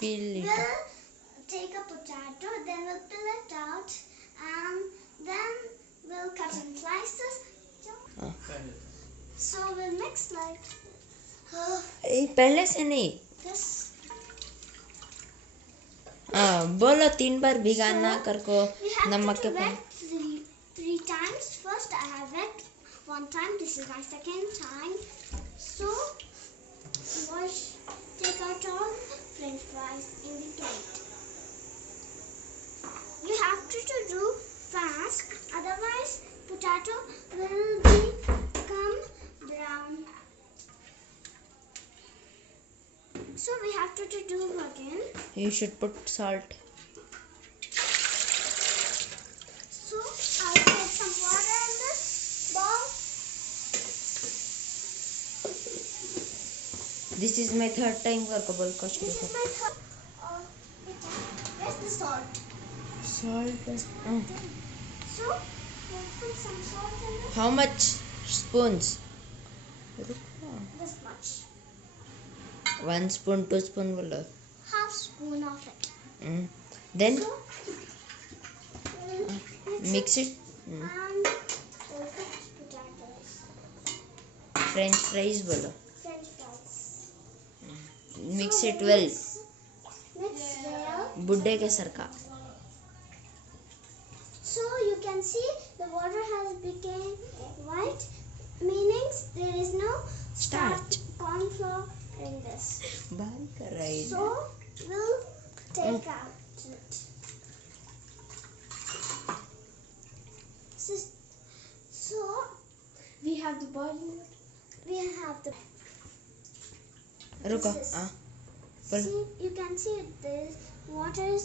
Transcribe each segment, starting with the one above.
peel it. We'll take a potato, then we'll peel it out, and then we'll cut in slices. So we'll mix like पहले से नहीं. this. बोलो 3 बार भिगाना कर को We have नमक to के wet three times. First I have wet one time. This is my second time. So take out all French fries in the plate. You have to do fast, otherwise potato will become brown. So we have to do again. You should put salt. So I'll put some water in this bowl. This is my third time for couple This is my third. Where's the salt? Salt. So we'll put some salt in this. How much spoons? This much. 1 spoon, 2 spoon बोलो. Half spoon of it. Then So we'll mix it. and we'll put potatoes. French fries बोलो. French fries. Mix So it well. Mix well. बुड्ढे के sir का. So you can see the water has become white, meaning there is no starch corn flour in this. बाल कर रहा है. So we'll take out it. So we have the boiling. We have the. रुको. बोलो. See, you can see this water is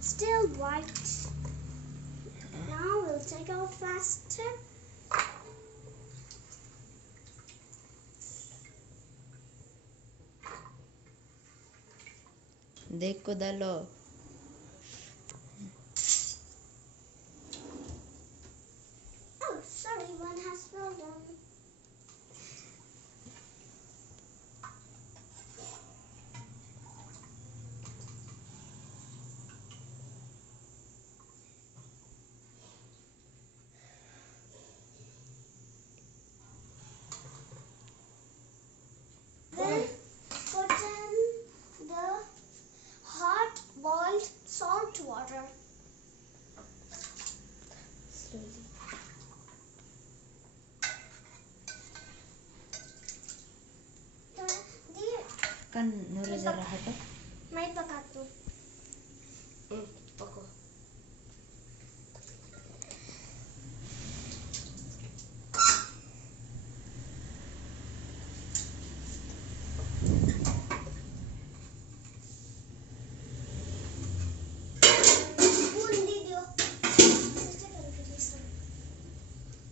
still white. Now we'll take out faster. देख को डालो. Oh, sorry, one has fallen. Then put in the hot boiled salt water. Slowly. kan Noor जरा हटो. मैं पकाती हूँ. पको.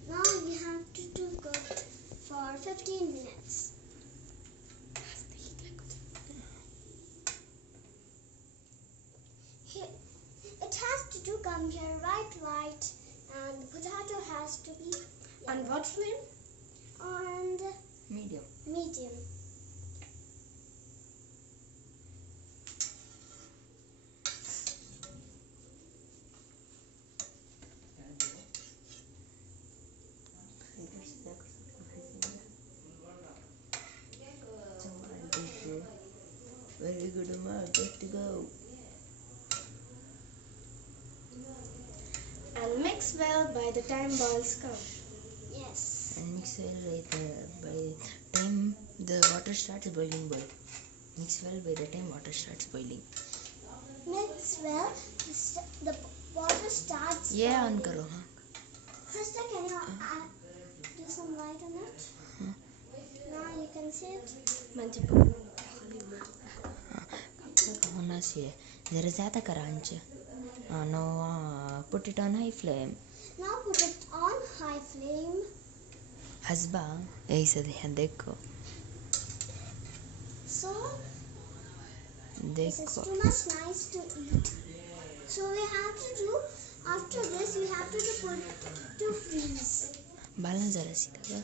Now we have to cook for 15 minutes. It has to come here white, and the potato has to be On what flame? on the Medium. medium. Very good, Umar. Good to go. And mix well by the time balls come. Yes. And mix well by the time the water starts boiling. Mix well by the time water starts boiling. Mix well. The water starts. ये boiling. on करो. हाँ. Sister, can you do some light on it? Now you can see it. होना चाहिए. जरा ज़्यादा करा आंच. Now put it on high flame. Now put it on high flame. हसबा ऐसे देखो. So this is देखो. too much nice to eat. So we have to do, after this we have to put to freeze. बालन जरा सीधा कर.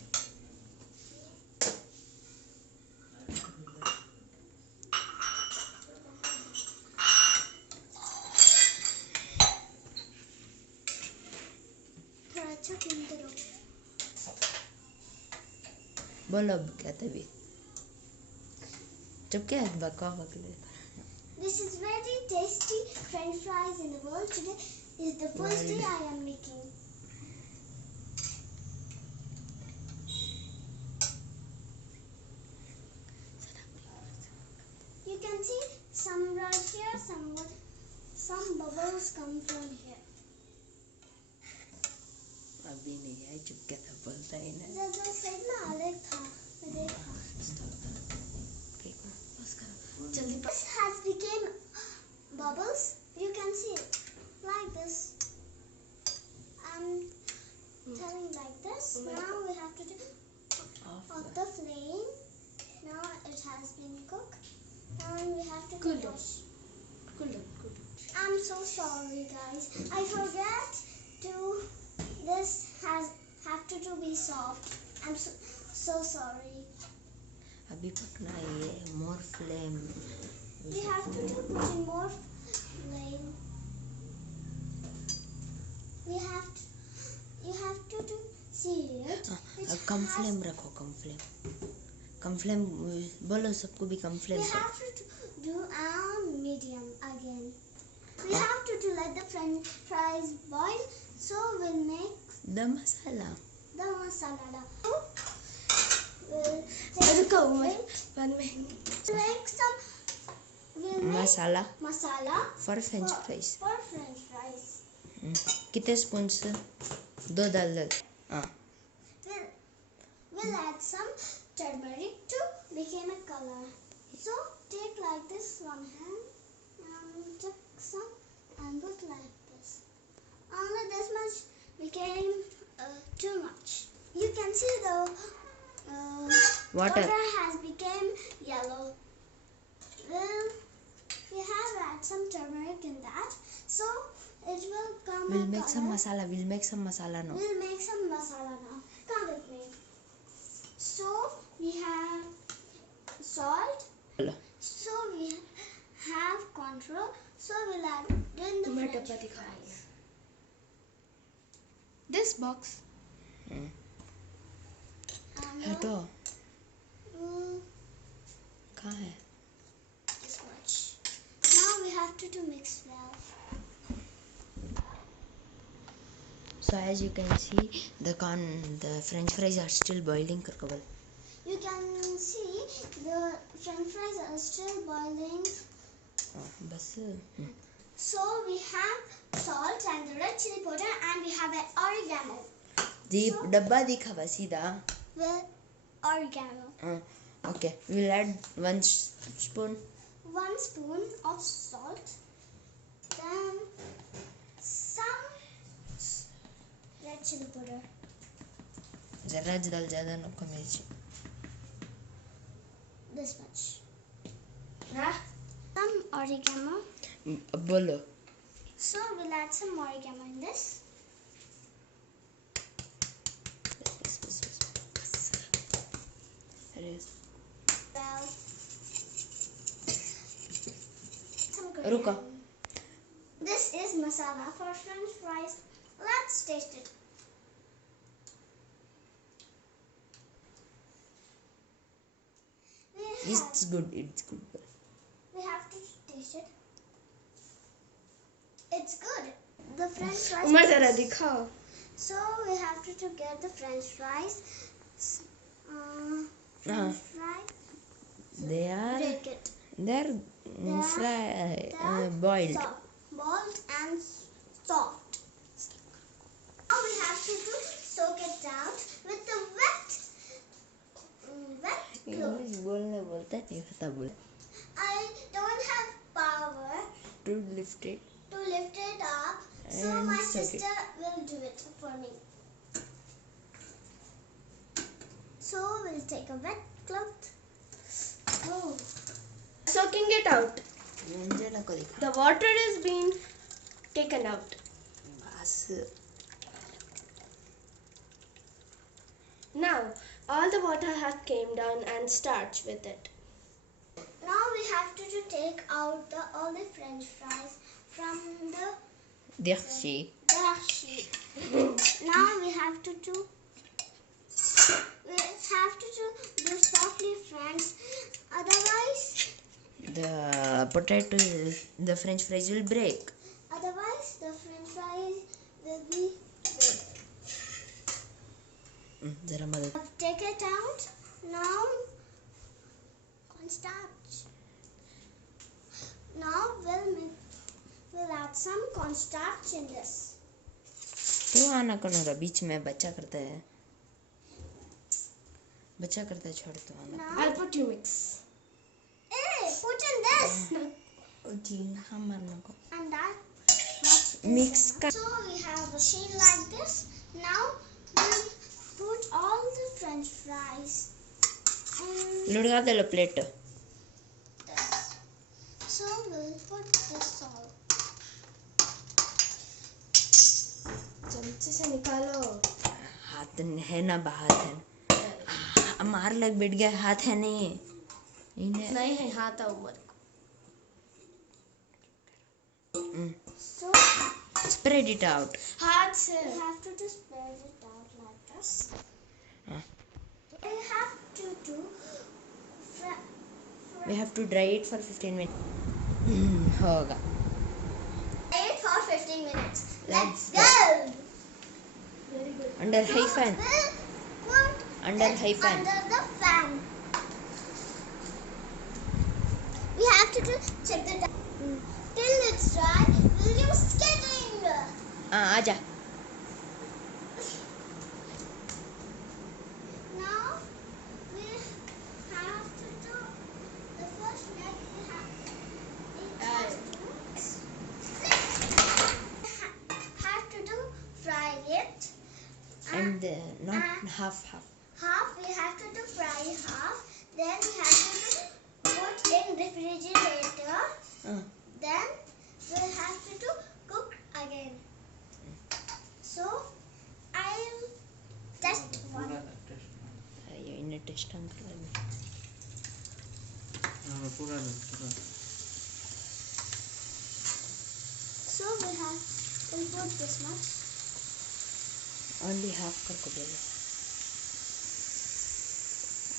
बोलो अब क्या तभी चुप क्या बकवास This is very tasty French fries in the world. Today is the first day I am making. You can see some right here, some bubbles come from here. अभी नहीं है चुप क्या था बोलता ही ना The side में अलग था. This has become bubbles. You can see it like this. I'm telling like this. Now we have to do off the flame. Now it has been cooked. Now we have to Cool down. wash. Cool down, cool down. I'm so sorry, guys. I forget to. This have to be soft. I'm so sorry. अभी पकना है more flame We have to put in more flame. You have to see it. Come flame रखो कम flame बोलो सबको भी कम flame We have to do a medium again. We have to let the French fries boil, so we'll make the masala the masala. We'll take रुको it. Umar, 1 minute. Make some. We'll make masala masala for French fries for French fries. कितने spoon दो डाल हाँ We'll add some turmeric to become a color. So take like this one hand and take some and put like this. Only this much became too much. You can see the Water. has become yellow. Well, we have add some turmeric in that, so it will come. we'll a make some color. masala we'll make some masala now We'll make some masala now. Come with me. So we have salt. बोलो So we have control. So we'll add in the Umar, French डब्बा दिखाओ. fries. This box. है तो Mm, कहाँ है this much. Now we have to mix well. so as you can see the french fries are still boiling Kabal. You can see the French fries are still boiling. बस So we have salt and the red chili powder and we have an oregano. दीप डब्बा दिखा सीधा With oregano. okay we'll add 1 spoon 1 spoon of salt. Then some red chili powder. जरा डाल ज़्यादा नको मिर्ची This much. Huh? Some oregano. अब बोलो So we'll add some oregano in this. अरे Well, some रुको cayenne. This is masala for French fries. Let's taste it. it's good We have to taste it. It's good. The French fries. Umar, जरा दिखाओ. So we have to get the French fries. हाँ French fries. they are Break it. they're boiled Soft. Boiled and soft. Now we have to soak it down with the wet cloth. English बोलने बोलता नहीं आता बोल I don't have power to lift it to lift it up, so And my soak it. sister will do it for me. So we'll take a wet cloth. Oh, Soaking it out. मुझे ना को दिखा The water is being taken out. बस Now, all the water has came down and starch with it. now we have to take out all the French fries from the देखिए sheet. Now we have to we have to do softly, friends. Otherwise, the French fries will break. otherwise the French fries will be big. Zara madad. Take it out. Now, cornstarch. Now we'll add some cornstarch in this. तू आना कनोरा बीच में बच्चा करता है छोड़ तो आना. Now, I'll put you mix. hey, put in this. जी हाँ मारना को. And that much is Mix enough. So we have a sheet like this. Now we'll put all the French fries in लुढ़का दे लो plate. this. So we'll put this all. चमचे से निकालो. हाथ है ना बाहर है. मार लग बैठ गया हाथ है नहीं. इन्हें नहीं है हाथ है Umar. So spread it out. हाथ से. we have to just spread it out like this. हाँ. We have to do We have to dry it for 15 minutes. होगा. wait for 15 minutes. Let's Let's go. Very good. Under high fan. We'll put Under it high fan. Under the fan. We have to check the time. Till it's dry, we'll use skidding. हाँ आजा. Now we have to do the first leg. We have to do fry it. And not half. Half we have to do fry half. Then we have to put in refrigerator. Then we'll have to do cook again. So I'll test one. अयो इन्हें test हम कर लेंगे. So we'll put this much. Only half कर को बोलो.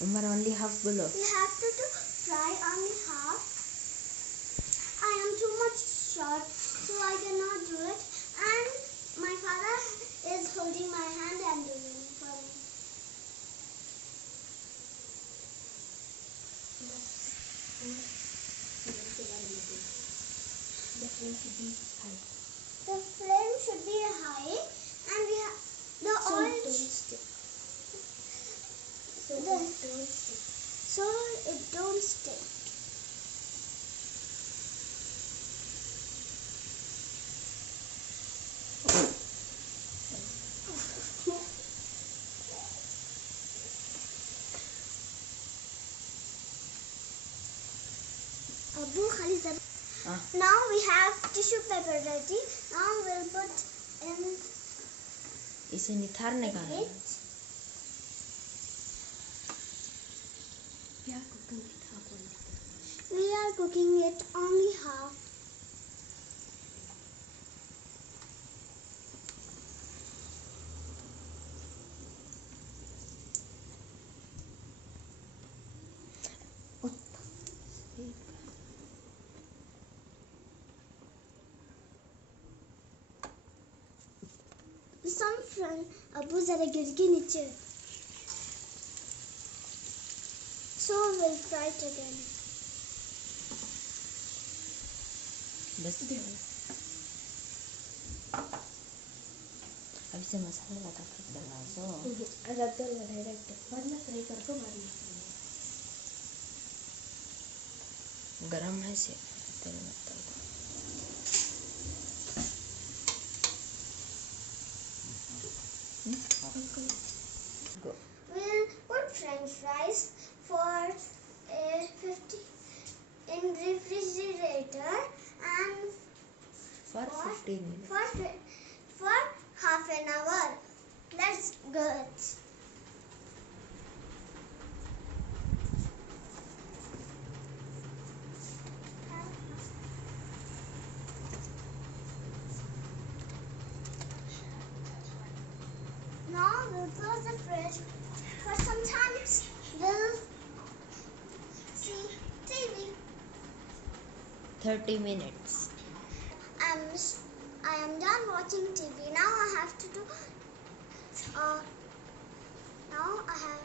Umar only half बोलो. We have to do fry only half. I am too much short, so I cannot do it. And my father is holding my hand and doing it for me. The flame should be high, and we have the oil. So it don't stick. Now we have tissue paper ready. Now we'll put in इसे निथारने का है. it. We are cooking it only half. Some friend Abu zara गिर के नीचे. So we'll fry it again. बस अभी से मसाला लगा कर डाला सो रद्दल डायरेक्ट वरना फ्राई करके मारना. गरम है से तेल मत डाल. We'll put French fries for 50 in refrigerator and For 15 minutes. for half an hour. Let's go. Now we'll close the fridge for some time 30 minutes. I am done watching TV. Now I have to do. Now I have.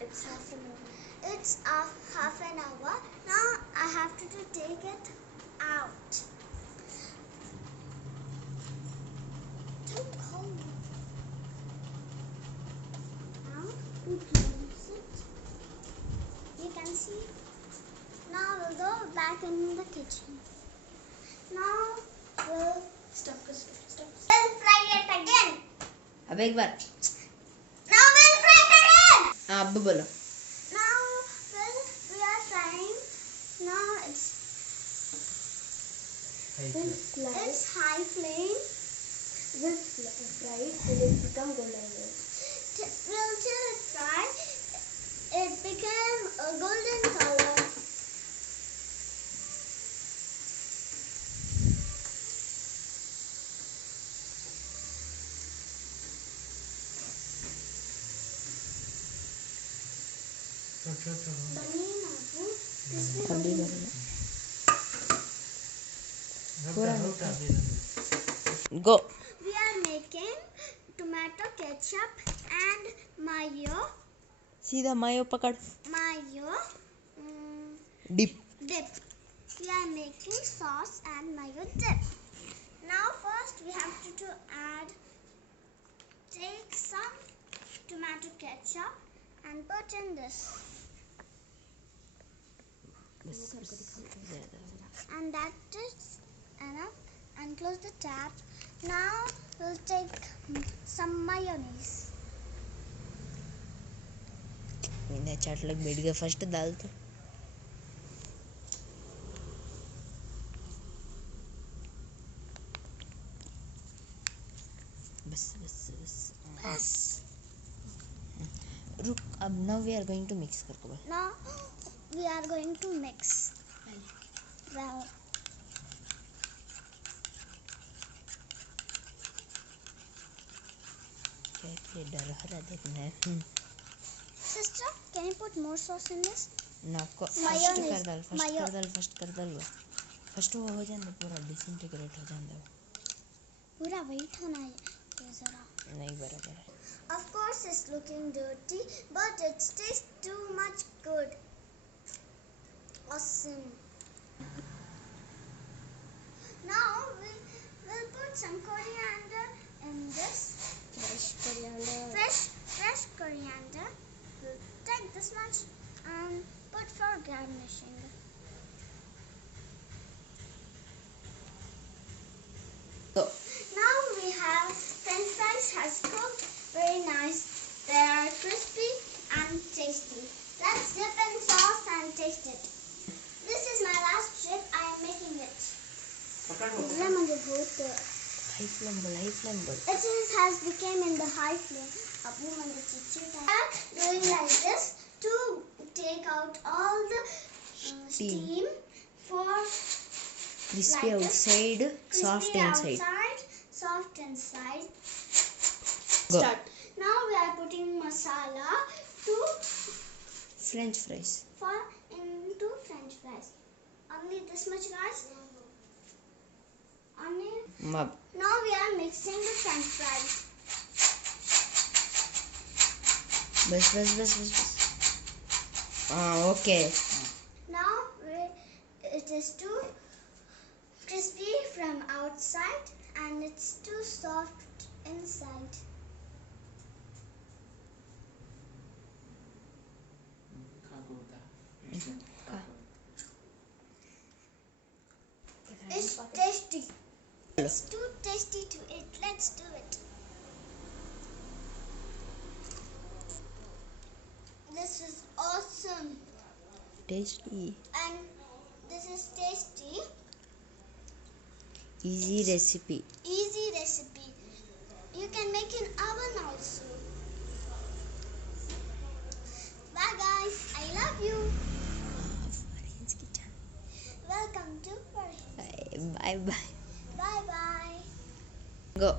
It's half an hour. It's half an hour. Now I have to take it out. Don't call me. Now we close it. You can see. Now we'll go back in the kitchen. Now we'll Stop. we'll fry it again. अब एक बार. Now we'll fry it again. अब बोलो. Now we are frying. Now it's high flame. We'll fry it till it become golden. We'll till it fry. It became a golden color. Go. We are making tomato ketchup and mayo. सीधा मायो पकड़. Mayo Dip. dip. We are making sauce and mayo dip. Now first we have to take some tomato ketchup and put in this. And that is enough. And close the tap. Now we'll take some mayonnaise. इन्हें चाट लग बैठ गया. First डाल तो. बस. रुक. अब now we are going to mix करको बोल. Now we are going to mix. Well. क्या डर हरा देखना है. Sister, can you put more sauce in this? Nako Mayonnaise. First कर डाल. फर्स्ट वो हो जाने पूरा डिसइंटीग्रेट हो जाने. पूरा वेट होना है ये जरा. नहीं बराबर है. Of course it's looking dirty, but it tastes too much good. Awesome. Now we will put some coriander in this. Fresh coriander. We'll take this much and put for garnishing. Go. Now we have French fries has cooked very nice. They are crispy and tasty. Let's dip in sauce and taste it. This is my last trip. I am making it. High flame bowl. It has become in the high flame. We are doing like this to take out all the steam for Crispy like this. outside, soft Crispy inside. outside, soft inside. Go. Start. Now we are putting masala to French fries. into French fries. Only this much, guys. Only. Mab. Now we are mixing the French fries. बस. Okay. Now it is too crispy from outside and it's too soft inside. It's tasty. It's too tasty to eat. Let's do it. This is awesome. Tasty. And this is tasty. Easy recipe. Easy recipe. You can make in oven also. Bye guys. I love you. Farhin's kitchen. Welcome to Farhin. Bye. Bye bye. Go.